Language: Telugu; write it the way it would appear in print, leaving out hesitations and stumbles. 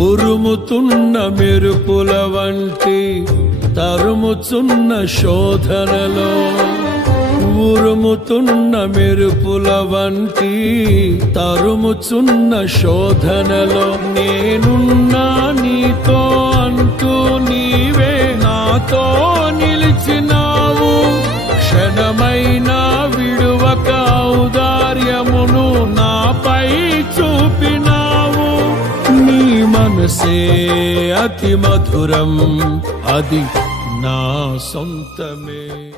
ఉరుముతున్న మెరుపుల వంటి తరుముచున్న శోధనలో, ఉరుముతున్న మెరుపుల వంటి తరుముచున్న శోధనలో, నేనున్నా నీతో అంటూ నీవే నాతో నిలిచినావు. క్షణమైనా విడువక ఔదార్యమును నాపై చూపినావు. నీ మనసే అతి మధురం, అది నా సొంతమే.